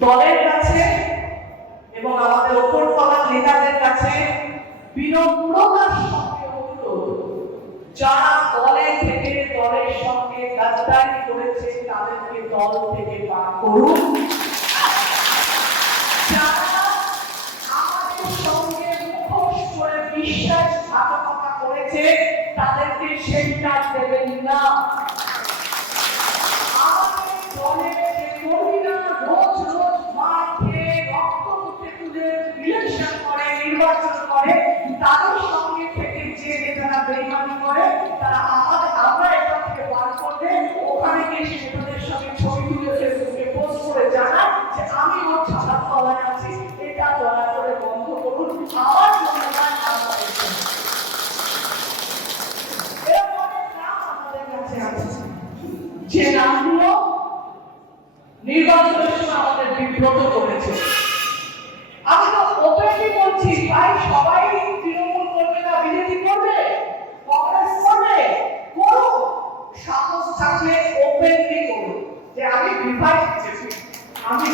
দলের কাছে এবং আমাদের ওপর তলার নেতাদের কাছে বিনম্রতার সঙ্গে অনুরোধ। যারা দলে থেকে দলের সঙ্গে গাদ্দারি করেছে, তাদেরকে দল থেকে করুন। বিশ্বাসঘাতকতা করেছে, তাদেরকে সেন্টার দেবেন না। নির্বাচন করে তাদের সঙ্গে থেকে যে নেতারা বেইমানি করে, তারা আমাদের আমরা এখান থেকে বার করলে ওখানে গিয়ে সে নেতাদের সঙ্গে ছবি তুলে ফেসবুকে পোস্ট করে জানায় যে আমি ওর ছাতার তলায় আছি, এটা দয়া করে বন্ধ করুন আমার আমরা আছে। যে নামগুলো নির্বাচনের সময় আমাদের বিব্রত করেছে। থাকলে ওপেনলি করুন যে আমি বিভাগ আমি